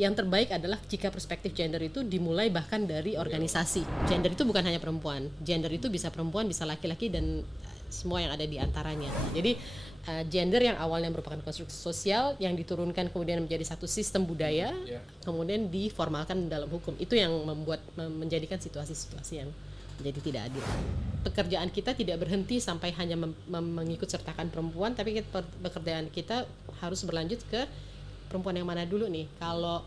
yang terbaik adalah jika perspektif gender itu dimulai bahkan dari organisasi. Gender itu bukan hanya perempuan, gender itu bisa perempuan, bisa laki-laki, dan semua yang ada di antaranya. Jadi gender yang awalnya merupakan konstruksi sosial yang diturunkan kemudian menjadi satu sistem budaya, kemudian diformalkan dalam hukum. Itu yang menjadikan situasi-situasi yang menjadi tidak adil. Pekerjaan kita tidak berhenti sampai hanya mengikut sertakan perempuan, tapi pekerjaan kita harus berlanjut ke perempuan yang mana dulu nih. Kalau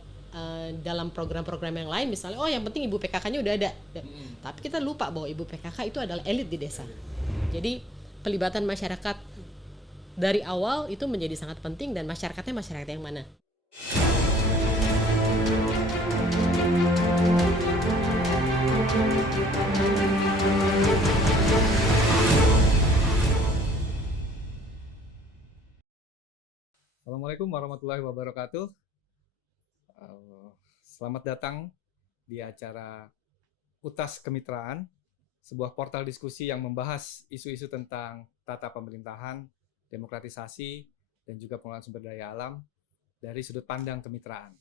dalam program-program yang lain misalnya, oh yang penting ibu PKK-nya udah ada. Tapi kita lupa bahwa ibu PKK itu adalah elit di desa. Jadi pelibatan masyarakat dari awal itu menjadi sangat penting, dan masyarakatnya masyarakat yang mana. Assalamualaikum warahmatullahi wabarakatuh. Selamat datang di acara UTAS Kemitraan, sebuah portal diskusi yang membahas isu-isu tentang tata pemerintahan, demokratisasi, dan juga pengelolaan sumber daya alam dari sudut pandang kemitraan.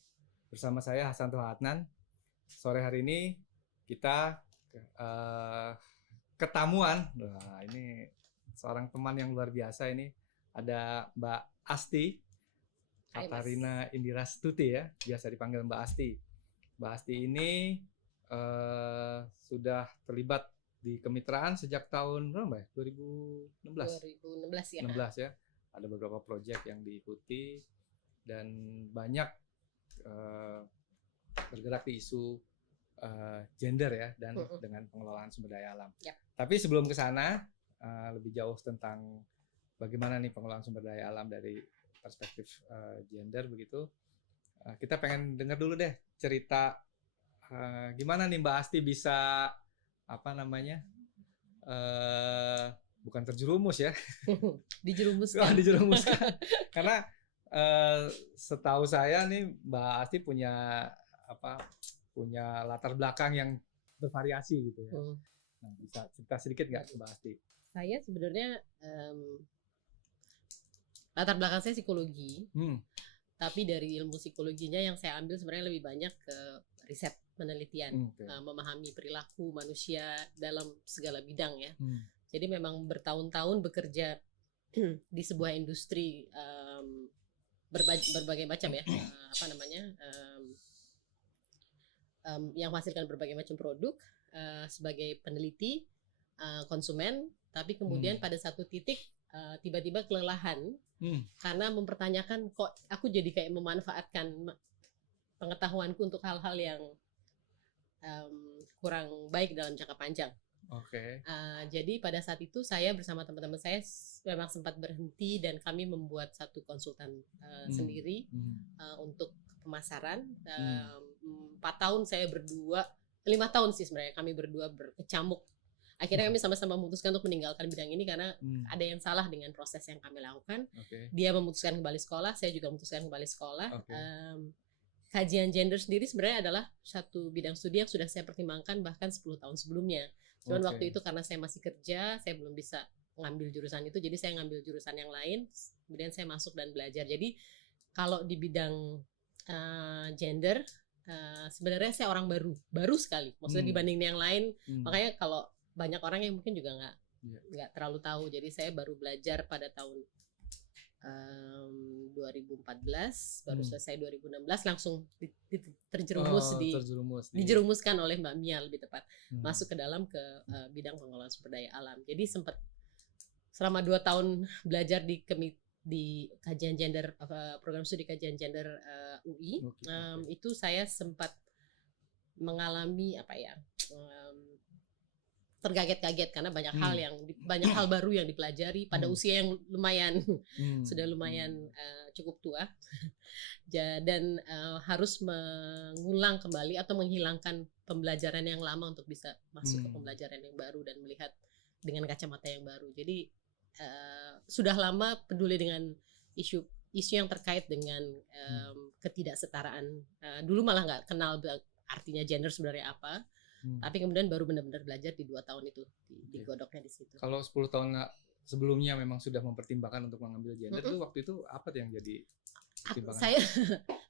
Bersama saya Hasanto Adnan. Sore hari ini kita ketamuan. Nah, ini seorang teman yang luar biasa ini. Ada Mbak Asti Katarina Indira Stuti, ya, biasa dipanggil Mbak Asti. Mbak Asti ini sudah terlibat di kemitraan sejak tahun berapa ya? 2016 ya. 16 ya. Ada beberapa proyek yang diikuti dan banyak bergerak di isu gender ya, dan dengan pengelolaan sumber daya alam. Yep. Tapi sebelum ke sana, lebih jauh tentang bagaimana nih pengelolaan sumber daya alam dari perspektif gender begitu. Kita pengen dengar dulu deh cerita gimana nih Mbak Asti bisa bukan terjerumus ya. Dijerumuskan. Dijerumuskan. Karena setahu saya nih Mbak Asti punya latar belakang yang bervariasi gitu ya. Nah, bisa cerita sedikit nggak Mbak Asti? Saya sebenarnya latar belakang saya psikologi, tapi dari ilmu psikologinya yang saya ambil sebenarnya lebih banyak ke riset penelitian, memahami perilaku manusia dalam segala bidang ya. Jadi memang bertahun-tahun bekerja di sebuah industri berbagai macam ya, yang menghasilkan berbagai macam produk sebagai peneliti, konsumen, tapi kemudian pada satu titik tiba-tiba kelelahan karena mempertanyakan kok aku jadi kayak memanfaatkan pengetahuanku untuk hal-hal yang kurang baik dalam jangka panjang. Jadi pada saat itu saya bersama teman-teman saya memang sempat berhenti dan kami membuat satu konsultan sendiri untuk pemasaran. 4 tahun saya berdua, 5 tahun sih sebenarnya kami berdua berkecamuk. Akhirnya kami sama-sama memutuskan untuk meninggalkan bidang ini karena ada yang salah dengan proses yang kami lakukan. Dia memutuskan kembali sekolah, saya juga memutuskan kembali sekolah. Kajian gender sendiri sebenarnya adalah satu bidang studi yang sudah saya pertimbangkan bahkan 10 tahun sebelumnya. Cuman waktu itu karena saya masih kerja, saya belum bisa ngambil jurusan itu, jadi saya ngambil jurusan yang lain. Kemudian saya masuk dan belajar. Jadi kalau di bidang gender, sebenarnya saya orang baru sekali. Maksudnya dibanding yang lain, makanya kalau banyak orang yang mungkin juga nggak terlalu tahu. Jadi saya baru belajar pada tahun 2014, baru selesai 2016 langsung dijerumuskan oleh Mbak Mia lebih tepat, masuk ke dalam bidang pengelolaan sumber daya alam. Jadi sempat selama 2 tahun belajar di kajian gender, program studi kajian gender UI. Itu saya sempat mengalami terkaget-kaget karena banyak hal baru yang dipelajari pada usia yang lumayan sudah lumayan cukup tua dan harus mengulang kembali atau menghilangkan pembelajaran yang lama untuk bisa masuk ke pembelajaran yang baru dan melihat dengan kacamata yang baru. Jadi sudah lama peduli dengan isu yang terkait dengan ketidaksetaraan. Dulu malah nggak kenal artinya gender sebenarnya apa. Tapi kemudian baru benar-benar belajar di 2 tahun itu, digodoknya di situ. Kalau 10 tahun sebelumnya memang sudah mempertimbangkan untuk mengambil gender, itu waktu itu apa yang jadi Saya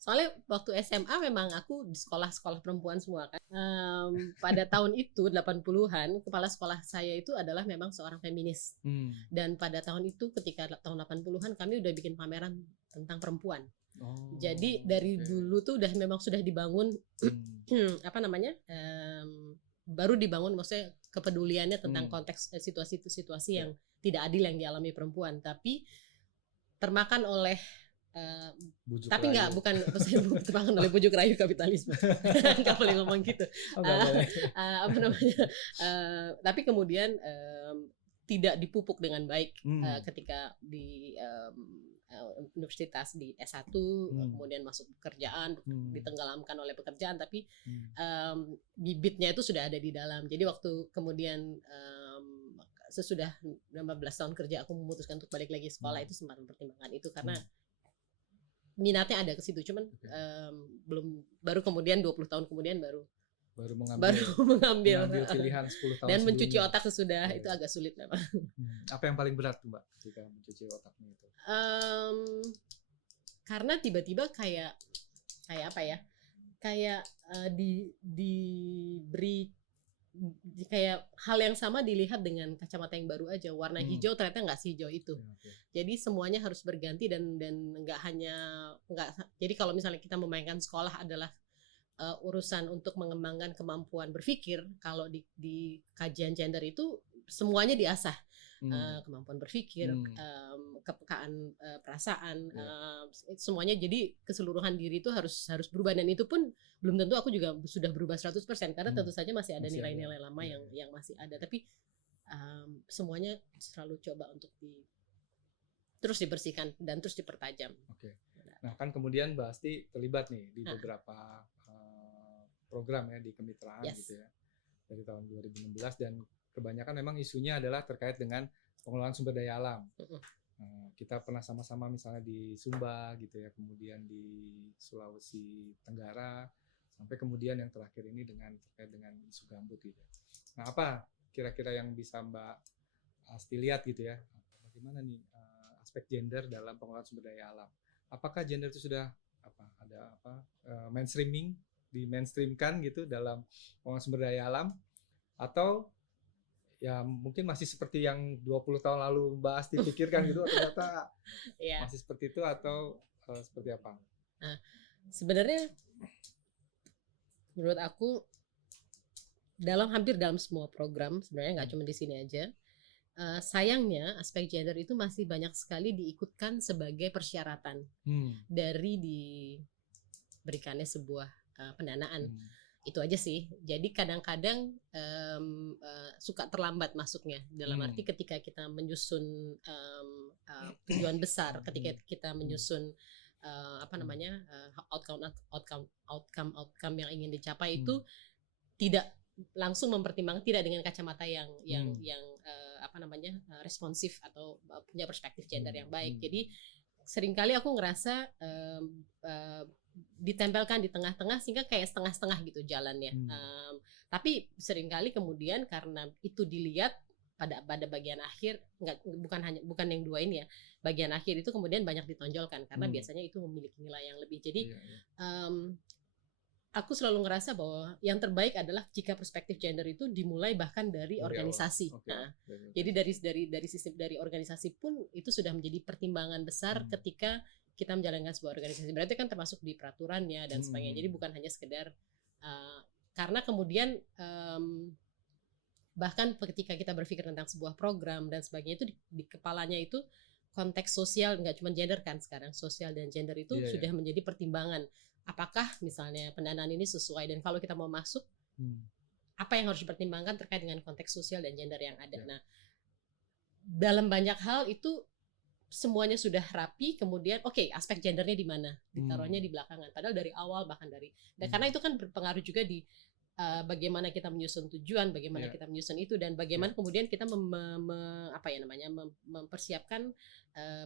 soalnya waktu SMA memang aku di sekolah perempuan semua kan. Pada tahun itu 80-an kepala sekolah saya itu adalah memang seorang feminis. Dan pada tahun itu ketika tahun 80-an kami udah bikin pameran tentang perempuan. Jadi dari dulu tuh udah memang sudah dibangun baru dibangun maksudnya kepeduliannya tentang konteks situasi-situasi yang tidak adil yang dialami perempuan, tapi termakan oleh tapi nggak bukan termakan oleh bujuk rayu kapitalisme. Nggak boleh ngomong gitu. Tapi kemudian tidak dipupuk dengan baik ketika di universitas di S1 kemudian masuk pekerjaan ditenggelamkan oleh pekerjaan, tapi bibitnya itu sudah ada di dalam. Jadi waktu kemudian sesudah 15 tahun kerja aku memutuskan untuk balik lagi sekolah itu sempat mempertimbangkan itu karena minatnya ada ke situ, cuman baru kemudian 20 tahun kemudian baru mengambil pilihan 10 tahun dan mencuci otak sesudah itu agak sulit memang. Apa yang paling berat tuh Mbak ketika mencuci otaknya itu? Karena tiba-tiba kayak apa ya? Kayak diberi kayak hal yang sama dilihat dengan kacamata yang baru aja. Warna hijau ternyata nggak sehijau itu. Jadi semuanya harus berganti dan jadi kalau misalnya kita memainkan sekolah adalah urusan untuk mengembangkan kemampuan berpikir, kalau di kajian gender itu semuanya diasah. Kemampuan berpikir, kepekaan perasaan, semuanya. Jadi keseluruhan diri itu harus berubah, dan itu pun belum tentu aku juga sudah berubah 100% karena tentu saja masih ada nilai-nilai lama yang masih ada, tapi semuanya selalu coba untuk terus dibersihkan dan terus dipertajam. Nah kan kemudian Mbak Asti terlibat nih di beberapa program ya di kemitraan gitu ya dari tahun 2016, dan kebanyakan memang isunya adalah terkait dengan pengelolaan sumber daya alam. Kita pernah sama-sama misalnya di Sumba gitu ya, kemudian di Sulawesi Tenggara, sampai kemudian yang terakhir ini terkait dengan isu gambut gitu. Nah apa kira-kira yang bisa Mbak Asti lihat gitu ya, bagaimana nih aspek gender dalam pengelolaan sumber daya alam? Apakah gender itu sudah mainstreamkan gitu dalam pengelolaan sumber daya alam, atau ya mungkin masih seperti yang 20 tahun lalu Mbak Asti pikirkan gitu, ternyata masih seperti itu, atau seperti apa? Sebenarnya menurut aku hampir dalam semua program, sebenarnya nggak cuma di sini aja, sayangnya aspek gender itu masih banyak sekali diikutkan sebagai persyaratan dari diberikannya sebuah pendanaan. Itu aja sih. Jadi kadang-kadang suka terlambat masuknya, dalam arti ketika kita menyusun tujuan besar, ketika kita menyusun outcome yang ingin dicapai itu tidak langsung mempertimbangkan, tidak dengan kacamata yang responsif atau punya perspektif gender yang baik. Jadi seringkali aku ngerasa ditempelkan di tengah-tengah sehingga kayak setengah-setengah gitu jalannya. Tapi seringkali kemudian karena itu dilihat pada bagian akhir, bukan yang dua ini ya, bagian akhir itu kemudian banyak ditonjolkan karena biasanya itu memiliki nilai yang lebih. Jadi aku selalu ngerasa bahwa yang terbaik adalah jika perspektif gender itu dimulai bahkan dari organisasi. Jadi dari sistem, dari organisasi pun itu sudah menjadi pertimbangan besar ketika kita menjalankan sebuah organisasi. Berarti kan termasuk di peraturannya dan sebagainya. Jadi bukan hanya sekedar karena kemudian bahkan ketika kita berpikir tentang sebuah program dan sebagainya, itu di kepalanya itu konteks sosial, nggak cuma gender kan sekarang, sosial dan gender itu sudah menjadi pertimbangan. Apakah misalnya pendanaan ini sesuai, dan kalau kita mau masuk apa yang harus dipertimbangkan terkait dengan konteks sosial dan gender yang ada. Nah, dalam banyak hal itu semuanya sudah rapi, kemudian aspek gendernya di mana, ditaruhnya di belakangan, padahal dari awal bahkan karena itu kan berpengaruh juga di bagaimana kita menyusun tujuan, bagaimana kita menyusun itu, dan bagaimana kemudian kita mempersiapkan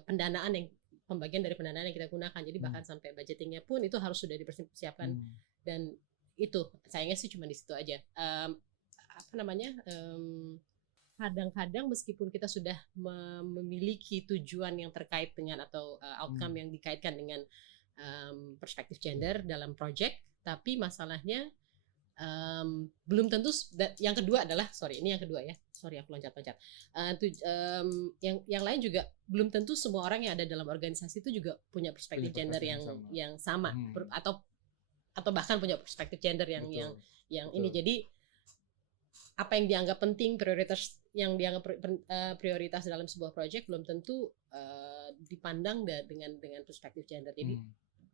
pendanaan, yang pembagian dari pendanaan yang kita gunakan. Jadi bahkan sampai budgetingnya pun itu harus sudah dipersiapkan. Dan itu sayangnya sih cuma di situ aja. Kadang-kadang meskipun kita sudah memiliki tujuan yang terkait dengan atau outcome yang dikaitkan dengan perspektif gender dalam project, tapi masalahnya belum tentu. Yang kedua adalah, ini yang kedua ya, aku loncat-loncat. Yang lain juga belum tentu semua orang yang ada dalam organisasi itu juga punya perspektif gender yang sama, atau bahkan punya perspektif gender yang ini. Jadi apa yang dianggap penting, prioritas yang dianggap prioritas dalam sebuah project belum tentu dipandang dengan perspektif gender. Jadi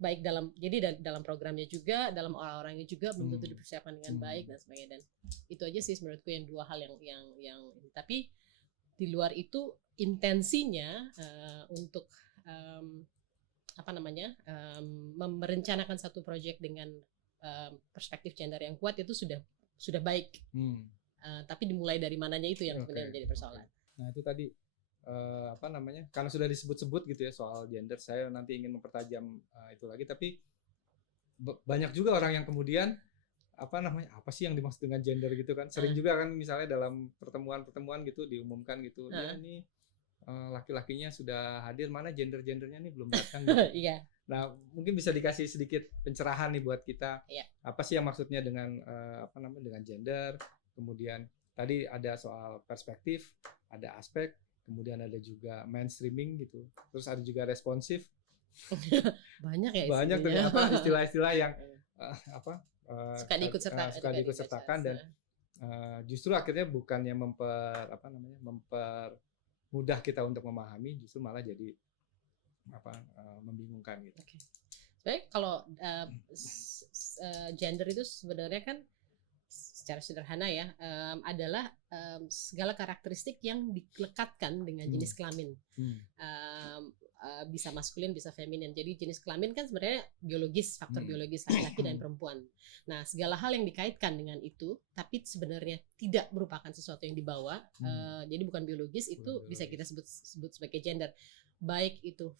baik dalam programnya juga, dalam orang-orangnya juga belum tentu dipersiapkan dengan baik dan sebagainya. Dan itu aja sih menurutku yang dua hal yang tapi di luar itu intensinya untuk merencanakan satu project dengan perspektif gender yang kuat itu sudah baik. Tapi dimulai dari mananya itu yang kemudian menjadi persoalan. Nah itu tadi karena sudah disebut-sebut gitu ya soal gender, saya nanti ingin mempertajam itu lagi. Tapi banyak juga orang yang kemudian apa sih yang dimaksud dengan gender gitu kan. Sering juga kan misalnya dalam pertemuan gitu diumumkan gitu, ya ini laki-lakinya sudah hadir, mana gendernya nih belum datang gitu. Iya. Nah mungkin bisa dikasih sedikit pencerahan nih buat kita. Iya. Apa sih yang maksudnya dengan dengan gender. Kemudian tadi ada soal perspektif, ada aspek, kemudian ada juga mainstreaming gitu. Terus ada juga responsif. Banyak ya banyak ternyata istilah-istilah yang suka diikut-sertakan dan justru akhirnya bukannya mempermudah kita untuk memahami, justru malah jadi membingungkan gitu. Okay. Sebenarnya kalau gender itu sebenarnya kan secara sederhana ya adalah segala karakteristik yang dilekatkan dengan jenis kelamin. Bisa maskulin, bisa feminin. Jadi jenis kelamin kan sebenarnya biologis, faktor biologis laki-laki dan perempuan. Nah, segala hal yang dikaitkan dengan itu, tapi sebenarnya tidak merupakan sesuatu yang dibawa. Jadi bukan biologis, itu bisa kita sebut sebagai gender. Baik itu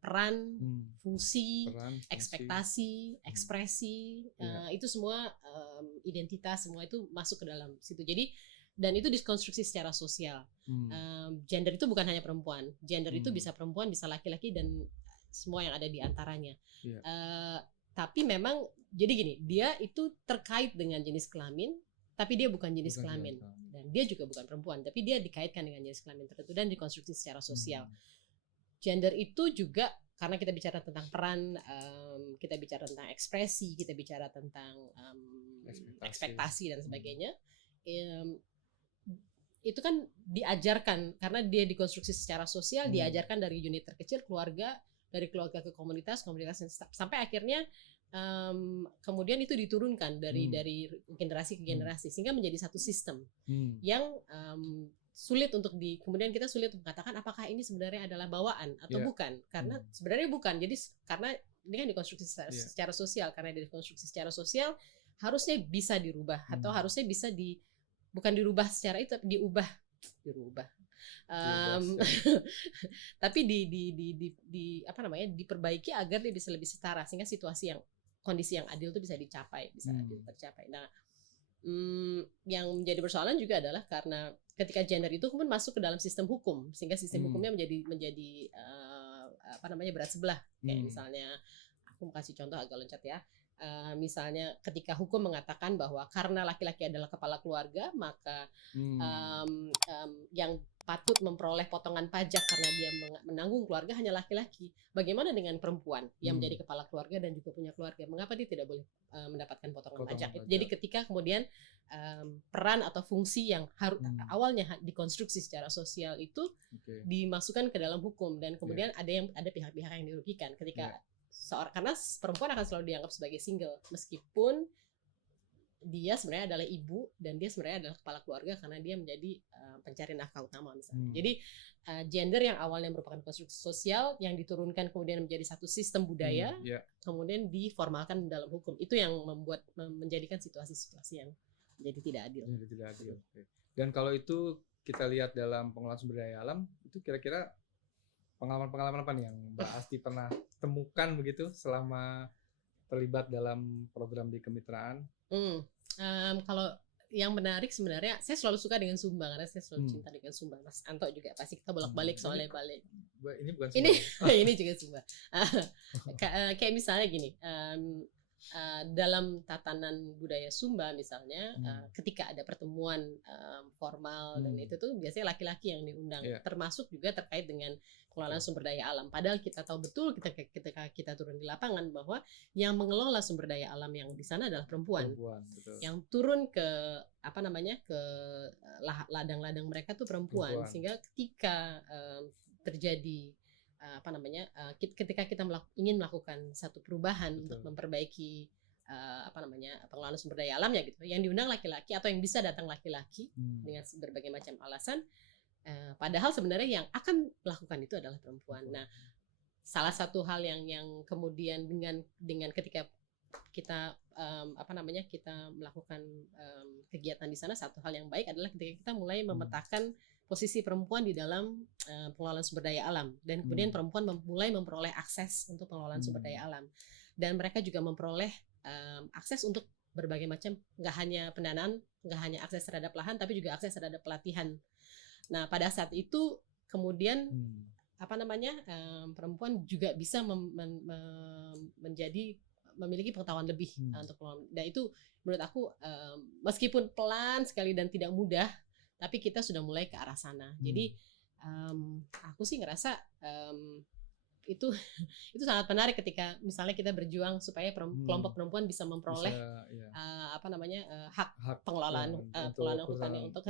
peran, fungsi, ekspektasi, ekspresi, itu semua identitas, semua itu masuk ke dalam situ. Jadi dan itu dikonstruksi secara sosial. Gender itu bukan hanya perempuan. Gender itu bisa perempuan, bisa laki-laki dan semua yang ada di antaranya. Tapi memang jadi gini, dia itu terkait dengan jenis kelamin, tapi dia bukan jenis kelamin. Dan dia juga bukan perempuan, tapi dia dikaitkan dengan jenis kelamin tertentu dan dikonstruksi secara sosial. Gender itu juga karena kita bicara tentang peran, kita bicara tentang ekspresi, kita bicara tentang ekspektasi dan sebagainya. Itu kan diajarkan karena dia dikonstruksi secara sosial, diajarkan dari unit terkecil, keluarga, dari keluarga ke komunitas sampai akhirnya kemudian itu diturunkan dari generasi ke generasi sehingga menjadi satu sistem yang sulit untuk kemudian kita sulit mengatakan apakah ini sebenarnya adalah bawaan atau bukan, karena sebenarnya bukan. Jadi karena ini kan dikonstruksi secara sosial, karena dikonstruksi secara sosial harusnya bisa dirubah atau harusnya bisa bukan dirubah secara itu, diubah tapi diperbaiki agar dia bisa lebih setara sehingga kondisi yang adil itu bisa dicapai, bisa tercapai. Nah, yang menjadi persoalan juga adalah karena ketika gender itu kemudian masuk ke dalam sistem hukum sehingga sistem hukumnya menjadi berat sebelah. Kayak misalnya aku mau kasih contoh agak loncat ya. Misalnya ketika hukum mengatakan bahwa karena laki-laki adalah kepala keluarga, maka yang patut memperoleh potongan pajak karena dia menanggung keluarga hanya laki-laki. Bagaimana dengan perempuan yang menjadi kepala keluarga dan juga punya keluarga? Mengapa dia tidak boleh mendapatkan potongan pajak? Jadi ketika kemudian peran atau fungsi yang awalnya dikonstruksi secara sosial itu dimasukkan ke dalam hukum dan kemudian ada pihak-pihak yang dirugikan ketika karena perempuan akan selalu dianggap sebagai single meskipun dia sebenarnya adalah ibu dan dia sebenarnya adalah kepala keluarga karena dia menjadi pencari nafkah utama misalnya. Jadi gender yang awalnya merupakan konstruksi sosial yang diturunkan kemudian menjadi satu sistem budaya, kemudian diformalkan dalam hukum. Itu yang menjadikan situasi-situasi yang menjadi tidak adil. Dan kalau itu kita lihat dalam pengelolaan sumber daya alam, itu kira-kira pengalaman-pengalaman apa nih yang Mbak Asti pernah temukan begitu selama terlibat dalam program di kemitraan? Kalau yang menarik sebenarnya, saya selalu suka dengan Sumba karena saya selalu cinta dengan Sumba. Mas Anto juga pasti kita bolak-balik soalnya balik. Ini bukan Sumba. Ini juga Sumba. Kayak misalnya gini, dalam tatanan budaya Sumba misalnya, ketika ada pertemuan formal dan itu tuh biasanya laki-laki yang diundang, termasuk juga terkait dengan pengelolaan sumber daya alam. Padahal kita tahu betul ketika kita turun di lapangan bahwa yang mengelola sumber daya alam yang di sana adalah perempuan betul. Yang turun ke ke ladang-ladang mereka tuh perempuan. Sehingga ketika terjadi ketika kita ingin melakukan satu perubahan untuk memperbaiki pengelolaan sumber daya alamnya gitu, yang diundang laki-laki atau yang bisa datang laki-laki dengan berbagai macam alasan, padahal sebenarnya yang akan melakukan itu adalah perempuan. Nah, salah satu hal yang kemudian dengan ketika kita kita melakukan kegiatan di sana, satu hal yang baik adalah ketika kita mulai memetakan posisi perempuan di dalam pengelolaan sumber daya alam, dan kemudian perempuan mulai memperoleh akses untuk pengelolaan sumber daya alam, dan mereka juga memperoleh akses untuk berbagai macam, nggak hanya pendanaan, nggak hanya akses terhadap lahan, tapi juga akses terhadap pelatihan. Nah, pada saat itu kemudian perempuan juga bisa memiliki pengetahuan lebih untuk pengelolaan. Dan itu menurut aku meskipun pelan sekali dan tidak mudah, tapi kita sudah mulai ke arah sana. Jadi aku sih ngerasa itu sangat menarik ketika misalnya kita berjuang supaya kelompok perempuan bisa memperoleh hak pengelolaan hutan untuk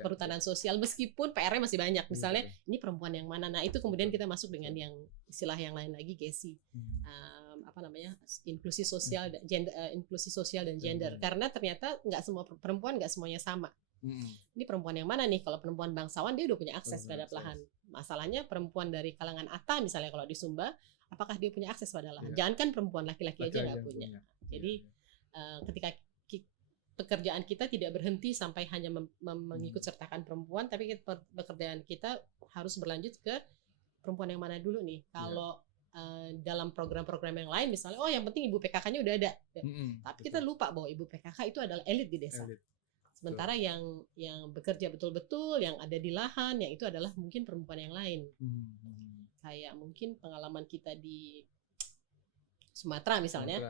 perhutanan sosial, meskipun PR-nya masih banyak. Misalnya ini perempuan yang mana? Nah, itu kemudian kita masuk dengan yang istilah yang lain lagi, GESI. Inklusi sosial dan gender. Karena ternyata nggak semua perempuan, nggak semuanya sama. Ini perempuan yang mana nih? Kalau perempuan bangsawan dia udah punya akses terhadap lahan. Masalahnya perempuan dari kalangan Atta misalnya kalau di Sumba, apakah dia punya akses pada lahan? Jangankan perempuan, laki-laki aja nggak punya. Jadi ketika pekerjaan kita tidak berhenti sampai hanya mengikut sertakan perempuan, tapi pekerjaan kita harus berlanjut ke perempuan yang mana dulu nih. Kalau dalam program-program yang lain misalnya, yang penting ibu PKK-nya udah ada. Tapi kita lupa bahwa ibu PKK itu adalah elit di desa. Sementara yang bekerja betul-betul, yang ada di lahan, yang itu adalah mungkin perempuan yang lain. Kayak mungkin pengalaman kita di Sumatera misalnya.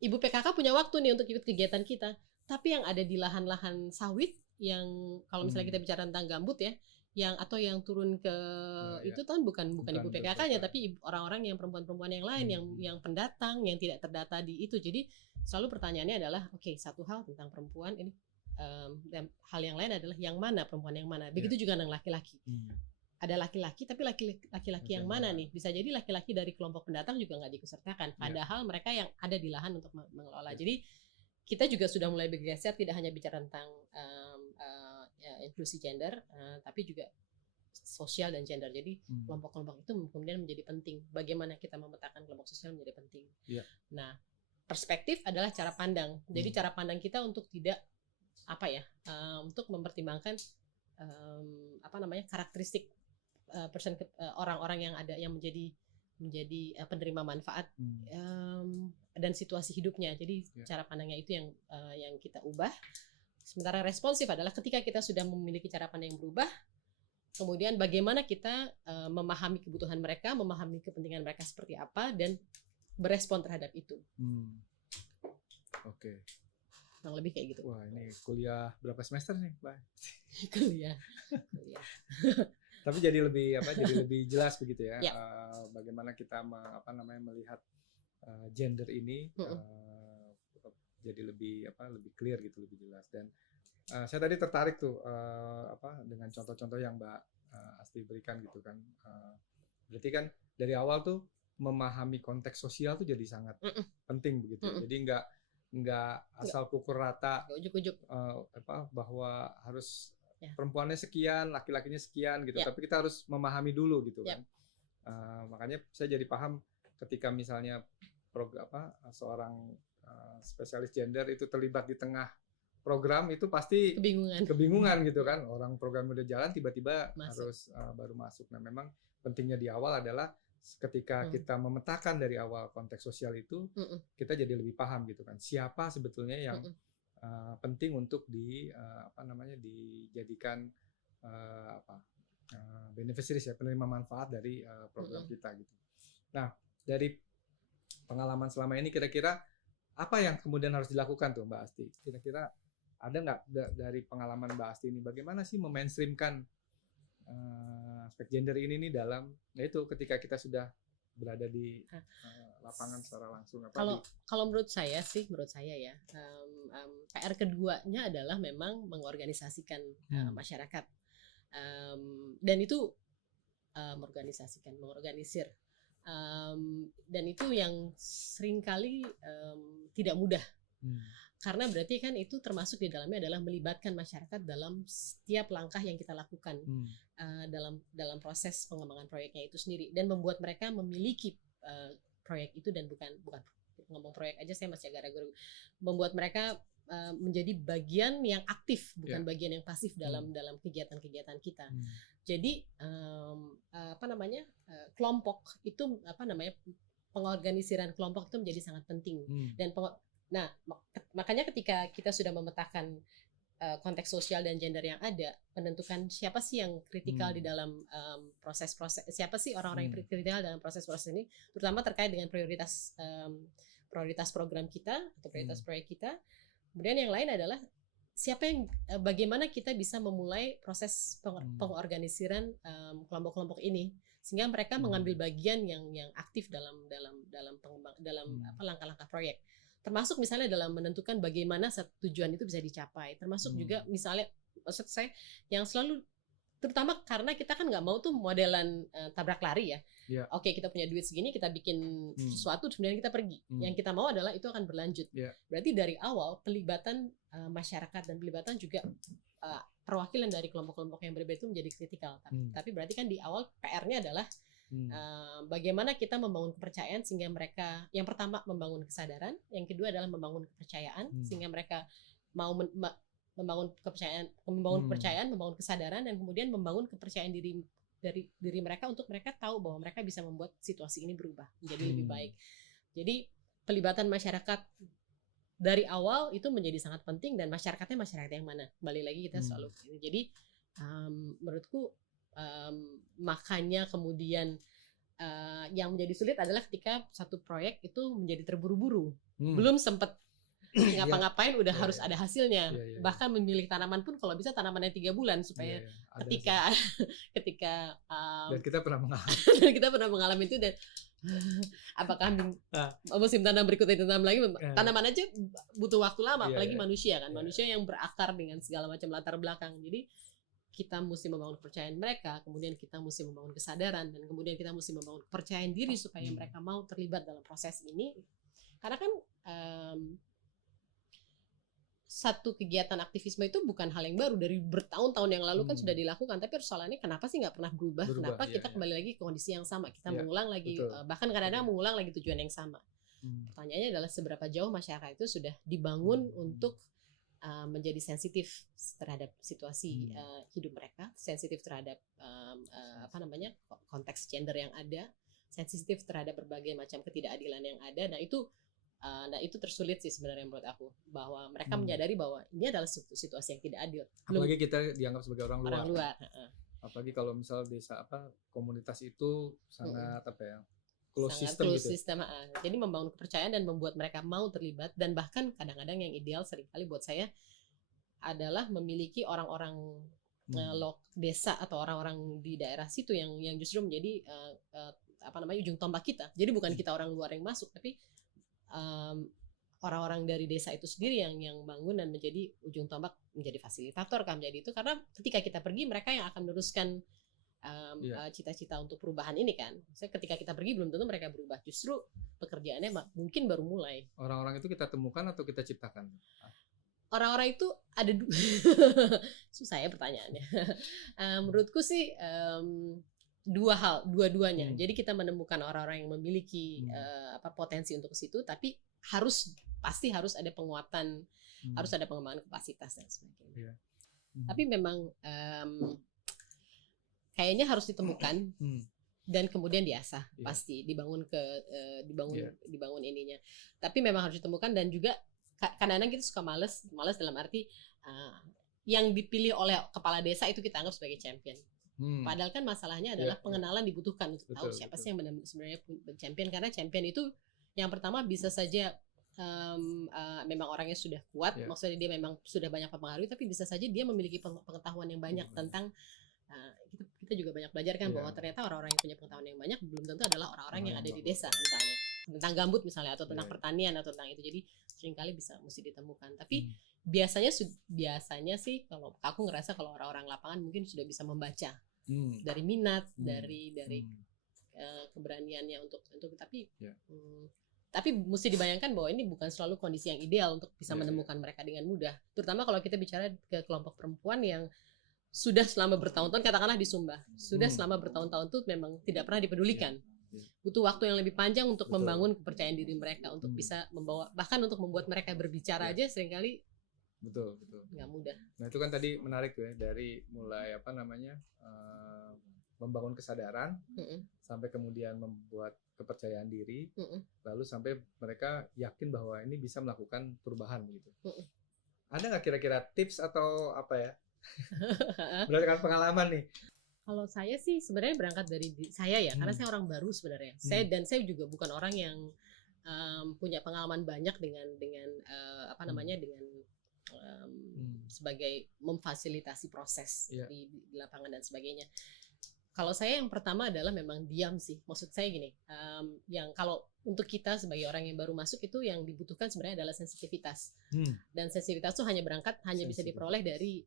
Ibu PKK punya waktu nih untuk ikut kegiatan kita. Tapi yang ada di lahan-lahan sawit, yang kalau misalnya kita bicara tentang gambut ya, yang turun ke itu kan bukan ibu PKK-nya, tapi orang-orang yang perempuan-perempuan yang lain, yang pendatang, yang tidak terdata di itu. Jadi selalu pertanyaannya adalah, satu hal tentang perempuan ini, dan hal yang lain adalah yang mana perempuan yang mana. Begitu juga dengan laki-laki. Ada laki-laki, tapi laki-laki yang mana nih? Bisa jadi laki-laki dari kelompok pendatang juga nggak diikutsertakan. Padahal mereka yang ada di lahan untuk mengelola. Jadi kita juga sudah mulai bergeser, tidak hanya bicara tentang inklusi gender, tapi juga sosial dan gender. Jadi kelompok-kelompok itu kemudian menjadi penting. Bagaimana kita memetakan kelompok sosial menjadi penting. Nah, perspektif adalah cara pandang. Jadi cara pandang kita untuk tidak untuk mempertimbangkan karakteristik orang-orang yang ada, yang menjadi penerima manfaat dan situasi hidupnya. Jadi cara pandangnya itu yang kita ubah. Sementara responsif adalah ketika kita sudah memiliki cara pandang yang berubah, kemudian bagaimana kita memahami kebutuhan mereka, memahami kepentingan mereka seperti apa, dan berespon terhadap itu. Oke. Kurang lebih kayak gitu. Wah, ini kuliah berapa semester nih, Mbak? Kuliah. Tapi jadi lebih jelas begitu ya. Bagaimana kita melihat gender ini jadi lebih clear gitu, lebih jelas. Dan saya tadi tertarik tuh dengan contoh-contoh yang Mbak Asti berikan gitu kan. Berarti kan dari awal tuh memahami konteks sosial tuh jadi sangat penting begitu. Jadi nggak asal pukul rata, ujuk-ujuk bahwa harus perempuannya sekian, laki-lakinya sekian gitu. Tapi kita harus memahami dulu gitu kan. Makanya saya jadi paham ketika misalnya seorang spesialis gender itu terlibat di tengah program, itu pasti kebingungan gitu kan. Orang program udah jalan tiba-tiba harus baru masuk. Nah, memang pentingnya di awal adalah ketika kita memetakan dari awal konteks sosial itu, kita jadi lebih paham gitu kan, siapa sebetulnya yang penting untuk dijadikan beneficiaries ya, penerima manfaat dari program kita gitu. Nah, dari pengalaman selama ini kira-kira apa yang kemudian harus dilakukan tuh Mbak Asti? Kira-kira ada nggak dari pengalaman Mbak Asti ini bagaimana sih memainstreamkan aspek gender ini nih dalam itu ketika kita sudah berada di lapangan secara langsung? Kalau menurut saya ya, PR keduanya adalah memang mengorganisasikan masyarakat, dan itu mengorganisir, dan itu yang seringkali tidak mudah. Karena berarti kan itu termasuk di dalamnya adalah melibatkan masyarakat dalam setiap langkah yang kita lakukan dalam proses pengembangan proyeknya itu sendiri, dan membuat mereka memiliki proyek itu, dan bukan ngomong proyek aja saya masih agak ragu, membuat mereka menjadi bagian yang aktif, bukan bagian yang pasif dalam kegiatan-kegiatan kita. Jadi kelompok itu pengorganisiran kelompok itu menjadi sangat penting. Dan makanya ketika kita sudah memetakan konteks sosial dan gender yang ada, menentukan siapa sih yang kritikal di dalam proses-proses, siapa sih orang-orang yang kritikal dalam proses-proses ini, terutama terkait dengan prioritas program kita atau prioritas proyek kita. Kemudian yang lain adalah bagaimana kita bisa memulai proses pengorganisiran kelompok-kelompok ini, sehingga mereka mengambil bagian yang aktif dalam langkah-langkah proyek. Termasuk misalnya dalam menentukan bagaimana tujuan itu bisa dicapai, termasuk juga misalnya, maksud saya yang selalu, terutama karena kita kan nggak mau tuh modelan tabrak lari ya. Oke, kita punya duit segini, kita bikin sesuatu kemudian kita pergi. Yang kita mau adalah itu akan berlanjut. Berarti dari awal pelibatan masyarakat dan pelibatan juga perwakilan dari kelompok-kelompok yang berbeda itu menjadi kritikal. Tapi berarti kan di awal PR-nya adalah bagaimana kita membangun kepercayaan sehingga mereka, yang pertama membangun kesadaran, yang kedua adalah membangun kepercayaan sehingga mereka mau membangun kepercayaan, membangun kesadaran, dan kemudian membangun kepercayaan dari diri mereka untuk mereka tahu bahwa mereka bisa membuat situasi ini berubah menjadi lebih baik. Jadi pelibatan masyarakat dari awal itu menjadi sangat penting, dan masyarakatnya masyarakat yang mana? Kembali lagi kita selalu ini. Jadi menurutku makanya kemudian yang menjadi sulit adalah ketika satu proyek itu menjadi terburu-buru, belum sempat ngapa-ngapain udah harus ada hasilnya. Bahkan memilih tanaman pun kalau bisa tanamannya 3 bulan supaya ketika dan kita pernah mengalami itu, dan apakah musim tanam berikutnya ditanam lagi, tanaman aja butuh waktu lama, apalagi manusia kan, manusia yang berakar dengan segala macam latar belakang. Jadi kita mesti membangun kepercayaan mereka, kemudian kita mesti membangun kesadaran, dan kemudian kita mesti membangun kepercayaan diri supaya mereka mau terlibat dalam proses ini. Karena kan satu kegiatan aktivisme itu bukan hal yang baru, dari bertahun-tahun yang lalu kan sudah dilakukan, tapi persoalannya kenapa sih nggak pernah berubah? Kenapa kita kembali lagi ke kondisi yang sama, kita mengulang lagi, bahkan kadang-kadang mengulang lagi tujuan yang sama. Pertanyaannya adalah seberapa jauh masyarakat itu sudah dibangun untuk menjadi sensitif terhadap situasi hidup mereka, sensitif terhadap konteks gender yang ada, sensitif terhadap berbagai macam ketidakadilan yang ada. Nah itu tersulit sih sebenarnya menurut aku, bahwa mereka menyadari bahwa ini adalah situasi yang tidak adil. Apalagi kita dianggap sebagai orang luar. Apalagi kalau misal desa komunitas itu sangat close system. Jadi membangun kepercayaan dan membuat mereka mau terlibat, dan bahkan kadang-kadang yang ideal seringkali buat saya adalah memiliki orang-orang desa atau orang-orang di daerah situ yang justru menjadi ujung tombak kita. Jadi bukan kita orang luar yang masuk, tapi orang-orang dari desa itu sendiri yang bangun dan menjadi ujung tombak, menjadi fasilitator kan, menjadi itu. Karena ketika kita pergi, mereka yang akan meneruskan cita-cita untuk perubahan ini kan. Maksudnya ketika kita pergi belum tentu mereka berubah, justru pekerjaannya mungkin baru mulai. Orang-orang itu kita temukan atau kita ciptakan? Orang-orang itu ada susah ya pertanyaannya. Menurutku sih dua-duanya. Jadi kita menemukan orang-orang yang memiliki potensi untuk ke situ, tapi pasti harus ada penguatan, harus ada pengembangan kapasitas dan sebagainya. Tapi memang kayaknya harus ditemukan dan kemudian diasah, pasti dibangun dibangun ininya. Tapi memang harus ditemukan, dan juga kadang-kadang kita suka males dalam arti yang dipilih oleh kepala desa itu kita anggap sebagai champion. Padahal kan masalahnya adalah pengenalan dibutuhkan untuk tahu siapa sih yang sebenarnya champion, karena champion itu yang pertama bisa saja memang orangnya sudah kuat, maksudnya dia memang sudah banyak mempengaruhi, tapi bisa saja dia memiliki pengetahuan yang banyak tentang kita juga banyak belajar kan bahwa ternyata orang-orang yang punya pengetahuan yang banyak belum tentu adalah orang-orang yang ada di desa, misalnya tentang gambut misalnya, atau tentang pertanian atau tentang itu. Jadi seringkali mesti ditemukan. Tapi biasanya sih kalau aku ngerasa kalau orang-orang lapangan mungkin sudah bisa membaca dari minat, dari keberaniannya untuk tapi mesti dibayangkan bahwa ini bukan selalu kondisi yang ideal untuk bisa menemukan mereka dengan mudah. Terutama kalau kita bicara ke kelompok perempuan yang sudah selama bertahun-tahun, katakanlah di Sumba, sudah selama bertahun-tahun tuh memang tidak pernah dipedulikan. Butuh waktu yang lebih panjang untuk membangun kepercayaan diri mereka, untuk bisa membawa, bahkan untuk membuat mereka berbicara aja seringkali betul nggak mudah. Nah itu kan tadi menarik tuh ya, dari mulai membangun kesadaran sampai kemudian membuat kepercayaan diri, lalu sampai mereka yakin bahwa ini bisa melakukan perubahan gitu. Ada nggak kira-kira tips atau apa ya berdasarkan pengalaman nih? Kalau saya sih sebenarnya berangkat dari saya ya, karena saya orang baru sebenarnya. Saya juga bukan orang yang punya pengalaman banyak dengan sebagai memfasilitasi proses di lapangan dan sebagainya. Kalau saya yang pertama adalah memang diam sih. Maksud saya gini, yang kalau untuk kita sebagai orang yang baru masuk itu yang dibutuhkan sebenarnya adalah sensitivitas. Dan sensitivitas itu hanya bisa diperoleh dari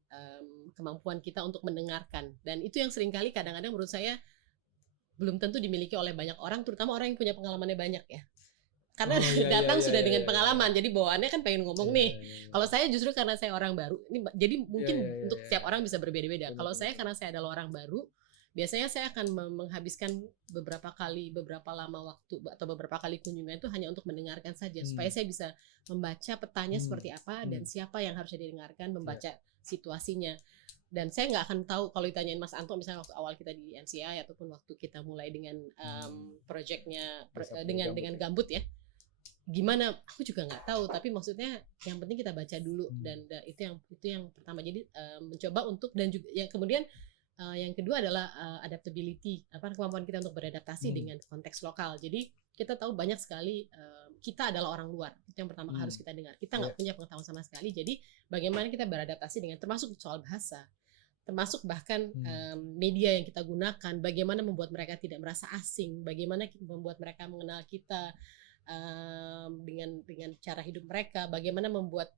kemampuan kita untuk mendengarkan. Dan itu yang seringkali kadang-kadang menurut saya belum tentu dimiliki oleh banyak orang, terutama orang yang punya pengalamannya banyak ya. Karena datang sudah dengan pengalaman, jadi bawaannya kan pengen ngomong nih. Kalau saya justru karena saya orang baru, ini jadi mungkin untuk setiap orang bisa berbeda-beda. Kalau saya karena saya adalah orang baru, biasanya saya akan menghabiskan beberapa lama waktu atau beberapa kali kunjungan itu hanya untuk mendengarkan saja, supaya saya bisa membaca petanya seperti apa dan siapa yang harus didengarkan, membaca situasinya. Dan saya nggak akan tahu kalau ditanyain Mas Anto misalnya waktu awal kita di NCI ataupun waktu kita mulai dengan proyeknya dengan gambut ya, gimana aku juga nggak tahu, tapi maksudnya yang penting kita baca dulu. Dan itu yang pertama. Jadi mencoba untuk, dan juga yang kemudian yang kedua adalah adaptability, kemampuan kita untuk beradaptasi dengan konteks lokal. Jadi kita tahu banyak sekali kita adalah orang luar, itu yang pertama harus kita dengar. Kita nggak punya pengetahuan sama sekali. Jadi bagaimana kita beradaptasi dengan, termasuk soal bahasa, termasuk bahkan media yang kita gunakan, bagaimana membuat mereka tidak merasa asing, bagaimana membuat mereka mengenal kita dengan cara hidup mereka, bagaimana membuat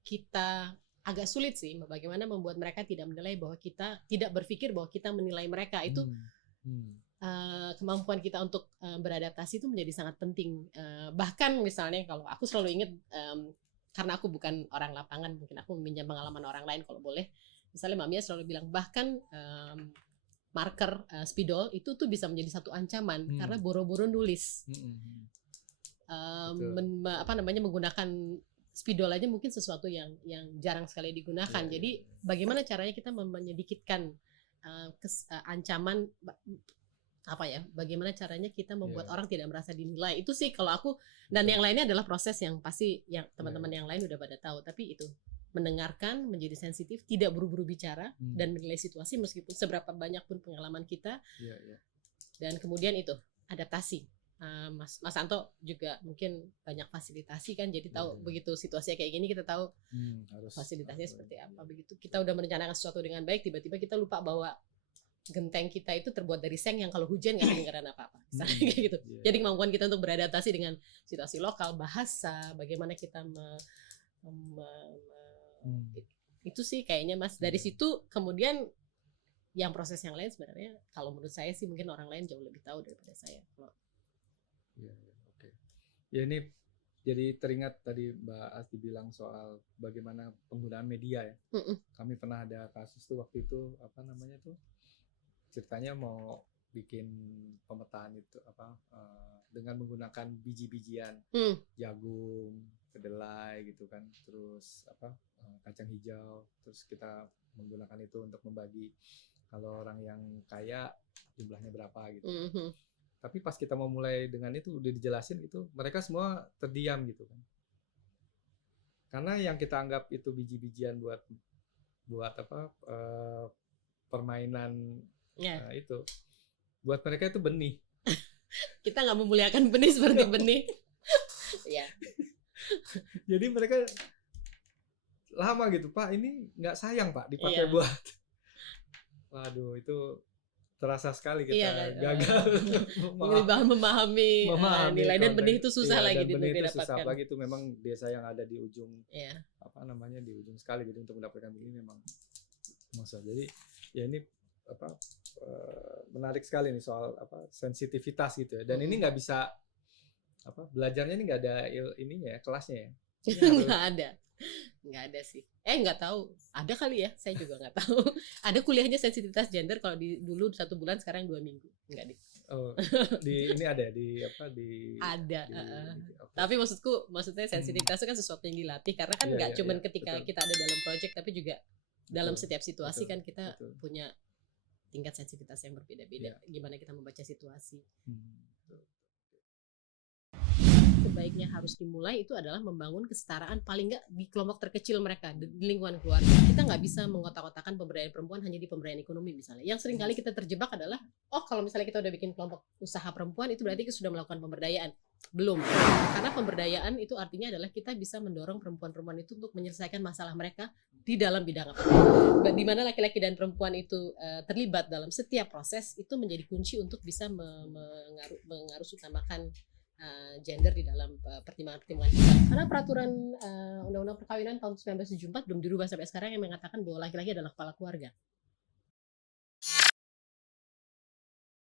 kita agak sulit sih, bagaimana membuat mereka tidak menilai bahwa kita, tidak berpikir bahwa kita menilai mereka. Itu kemampuan kita untuk beradaptasi itu menjadi sangat penting. Bahkan misalnya kalau aku selalu ingat, karena aku bukan orang lapangan, mungkin aku meminjam pengalaman orang lain kalau boleh. Misalnya Mbak Mia selalu bilang bahkan marker spidol itu tuh bisa menjadi satu ancaman karena boro-boro nulis, menggunakan spidol aja mungkin sesuatu yang jarang sekali digunakan. Jadi bagaimana caranya kita menyedikitkan ancaman, bagaimana caranya kita membuat orang tidak merasa dinilai. Itu sih kalau aku, dan yang lainnya adalah proses yang pasti yang teman-teman yang lain udah pada tahu, tapi itu mendengarkan, menjadi sensitif, tidak buru-buru bicara dan menilai situasi meskipun seberapa banyak pun pengalaman kita. Dan kemudian itu adaptasi. Mas Anto juga mungkin banyak fasilitasi kan, jadi tahu begitu situasinya kayak gini, kita tahu harus fasilitasnya seperti apa. Begitu kita udah merencanakan sesuatu dengan baik, tiba-tiba kita lupa bahwa genteng kita itu terbuat dari seng yang kalau hujan nggak kedengaran apa-apa, kayak gitu. Jadi kemampuan kita untuk beradaptasi dengan situasi lokal, bahasa, bagaimana kita itu sih kayaknya Mas. Dari situ kemudian yang proses yang lain sebenarnya kalau menurut saya sih mungkin orang lain jauh lebih tahu daripada saya. Oke. Ya ini jadi teringat tadi Mbak Asti bilang soal bagaimana penggunaan media ya. Kami pernah ada kasus tuh waktu itu, ceritanya mau bikin pemetaan itu dengan menggunakan biji-bijian, jagung, kedelai gitu kan, terus kacang hijau, terus kita menggunakan itu untuk membagi. Kalau orang yang kaya jumlahnya berapa gitu. Tapi pas kita mau mulai dengan itu udah dijelasin gitu, mereka semua terdiam gitu kan. Karena yang kita anggap itu biji-bijian buat apa permainan itu, buat mereka itu benih. Kita nggak memuliakan benih seperti benih. Ya. Jadi mereka lama gitu, Pak, ini nggak sayang Pak dipakai buat. Waduh, itu terasa sekali kita gagal memahami nilai, dan benih itu susah lagi didapatkan. Susah lagi itu memang desa yang ada di ujung apa namanya, di ujung sekali, jadi untuk mendapatkan ini memang masa. Jadi ya ini apa menarik sekali nih soal apa sensitivitas gitu ya. Dan ini nggak bisa apa belajarnya ini nggak ada ininya ya, kelasnya ya. Nggak ada sih. Nggak tahu. Ada kali ya, saya juga nggak tahu. Ada kuliahnya sensitivitas gender kalau dulu 1 bulan, sekarang 2 minggu. Enggak deh. Oh, ini ada di apa di ada. Okay. Tapi maksudnya sensitivitas itu kan sesuatu yang dilatih, karena kan nggak cuma ketika kita ada dalam project, tapi juga dalam setiap situasi kan kita punya tingkat sensitivitas yang berbeda-beda. Gimana kita membaca situasi. Sebaiknya harus dimulai itu adalah membangun kesetaraan paling nggak di kelompok terkecil mereka, di lingkungan keluarga. Kita nggak bisa mengotak-otakan pemberdayaan perempuan hanya di pemberdayaan ekonomi misalnya. Yang sering kali kita terjebak adalah, kalau misalnya kita udah bikin kelompok usaha perempuan, itu berarti kita sudah melakukan pemberdayaan. Belum. Karena pemberdayaan itu artinya adalah kita bisa mendorong perempuan-perempuan itu untuk menyelesaikan masalah mereka di dalam bidang apa. Di mana laki-laki dan perempuan itu terlibat dalam setiap proses, itu menjadi kunci untuk bisa mengarus utamakan gender di dalam pertimbangan-pertimbangan kita. Karena peraturan Undang-Undang Perkawinan tahun 1974 belum dirubah sampai sekarang yang mengatakan bahwa laki-laki adalah kepala keluarga.